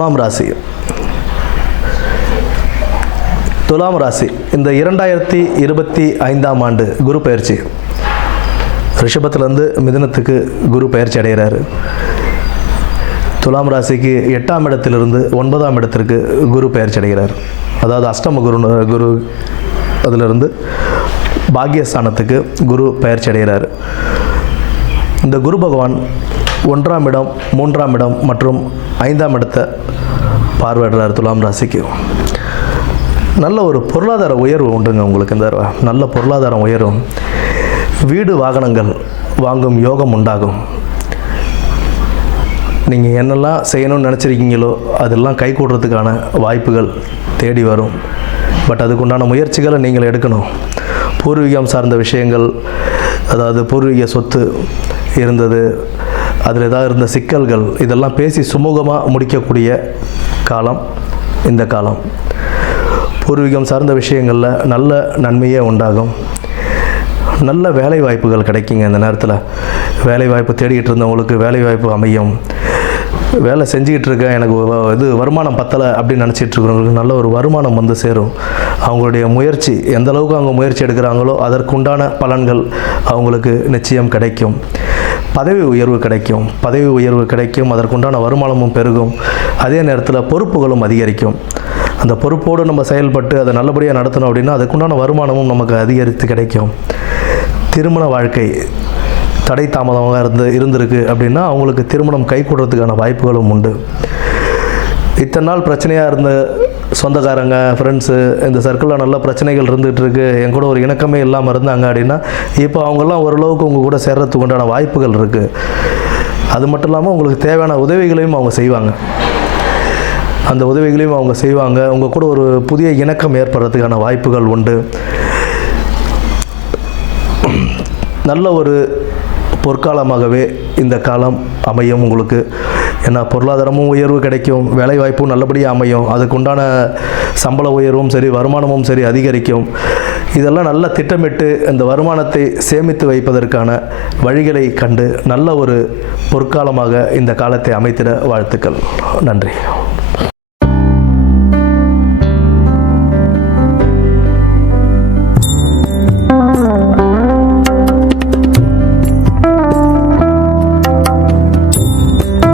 துலாம் ராசி. துலாம் ராசி இந்த 2025ஆம் ஆண்டு குரு பயிற்சி ரிஷபத்திலேருந்து மிதுனத்துக்கு குரு பயிற்சி அடைகிறாரு. துலாம் ராசிக்கு 8ஆம் இடத்திலிருந்து 9ஆம் இடத்திற்கு குரு பயிற்சி அடைகிறார். அதாவது அஷ்டம குரு அதிலிருந்து பாக்கியஸ்தானத்துக்கு குரு பயிற்சி அடைகிறார். இந்த குரு பகவான் 1ஆம் இடம், 3ஆம் இடம் மற்றும் 5ஆம் இடத்தை பார்வையிடுறார். துலாம் ராசிக்கு நல்ல ஒரு பொருளாதார உயர்வு உண்டுங்க. உங்களுக்கு இந்த நல்ல பொருளாதாரம் உயரும். வீடு வாகனங்கள் வாங்கும் யோகம் உண்டாகும். நீங்கள் என்னெல்லாம் செய்யணும்னு நினச்சிருக்கீங்களோ அதெல்லாம் கை கூடுறதுக்கான வாய்ப்புகள் தேடி வரும். பட் அதுக்குண்டான முயற்சிகளை நீங்கள் எடுக்கணும். பூர்வீகம் சார்ந்த விஷயங்கள், அதாவது பூர்வீக சொத்து இருந்தது, அதில் ஏதாவது இருந்த சிக்கல்கள், இதெல்லாம் பேசி சுமூகமாக முடிக்கக்கூடிய காலம் இந்த காலம். பூர்வீகம் சார்ந்த விஷயங்களில் நல்ல நன்மையே உண்டாகும். நல்ல வேலை வாய்ப்புகள் கிடைக்குங்க. இந்த நேரத்தில் வேலை வாய்ப்பு தேடிக்கிட்டு இருந்தவங்களுக்கு வேலை வாய்ப்பு அமையும். வேலை செஞ்சுக்கிட்டு இருக்கேன், எனக்கு வருமானம் பத்தலை அப்படின்னு நினச்சிட்டு இருக்கிறவங்களுக்கு நல்ல ஒரு வருமானம் வந்து சேரும். அவங்களுடைய முயற்சி எந்த அளவுக்கு அவங்க முயற்சி எடுக்கிறாங்களோ அதற்குண்டான பலன்கள் அவங்களுக்கு நிச்சயம் கிடைக்கும். பதவி உயர்வு கிடைக்கும். அதற்குண்டான வருமானமும் பெருகும். அதே நேரத்தில் பொறுப்புகளும் அதிகரிக்கும். அந்த பொறுப்போடு நம்ம செயல்பட்டு அதை நல்லபடியாக நடத்தணும் அப்படின்னா அதுக்குண்டான வருமானமும் நமக்கு அதிகரித்து கிடைக்கும். திருமண வாழ்க்கை தடை தாமதமாக இருந்திருக்கு அப்படின்னா அவங்களுக்கு திருமணம் கைகூடுறதுக்கான வாய்ப்புகளும் உண்டு. இத்தனை நாள் பிரச்சனையாக இருந்த சொந்தக்காரங்க, ஃப்ரெண்ட்ஸு, இந்த சர்க்கிளில் நல்ல பிரச்சனைகள் இருந்துகிட்டு இருக்குது, என் கூட ஒரு இணக்கமே இல்லாமல் இருந்தாங்க அப்படின்னா இப்போ அவங்கெல்லாம் ஓரளவுக்கு உங்கள் கூட சேர்றதுக்கு உண்டான வாய்ப்புகள் இருக்குது. அது மட்டும் இல்லாமல் உங்களுக்கு தேவையான உதவிகளையும் அவங்க செய்வாங்க. அந்த உதவிகளையும் அவங்க செய்வாங்க. உங்கள் கூட ஒரு புதிய இணக்கம் ஏற்படுறதுக்கான வாய்ப்புகள் உண்டு. நல்ல ஒரு பொற்காலமாகவே இந்த காலம் அமையும் உங்களுக்கு. ஏன்னா பொருளாதாரமும் உயர்வு கிடைக்கும், வேலைவாய்ப்பும் நல்லபடியாக அமையும், அதுக்குண்டான சம்பள உயர்வும் சரி, வருமானமும் சரி அதிகரிக்கும். இதெல்லாம் நல்ல திட்டமிட்டு இந்த வருமானத்தை சேமித்து வைப்பதற்கான வழிகளை கண்டு நல்ல ஒரு பொற்காலமாக இந்த காலத்தை அமைத்திட வாழ்த்துக்கள். நன்றி.